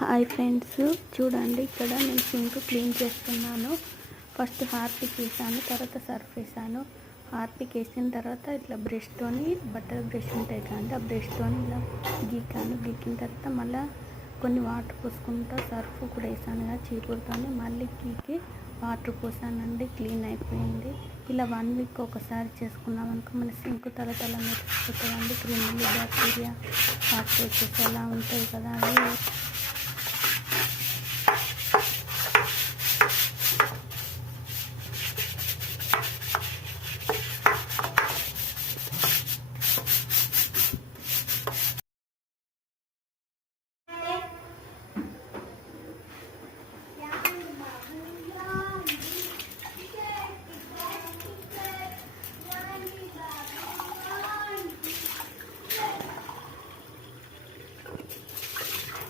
Hi friends, చూడండి ఇక్కడ నేను సింక్ క్లీన్ చేస్తున్నాను. ఫస్ట్ హార్పిక్ వేసాను, తర్వాత సర్ఫ్ వేసాను. హార్పిక్ వేసిన తర్వాత ఇట్లా బ్రష్తోని, బట్టర్ బ్రష్ ఉంటాయి కానీ ఆ బ్రష్తోని ఇలా గీకిన తర్వాత మళ్ళీ కొన్ని వాటర్ పోసుకుంటా సర్ఫ్ కూడా వేసాను కదా చీపురుతోని, మళ్ళీ గీకి వాటర్ పోసానండి. క్లీన్ అయిపోయింది. ఇలా 1 వీక్ ఒకసారి చేసుకున్నాం అనుకో మన సింక్ తల మెరిసిపోతుందండి. క్రిములు, బ్యాక్టీరియా, కాక్రోచెస్ అలా ఉంటాయి కదా, అవి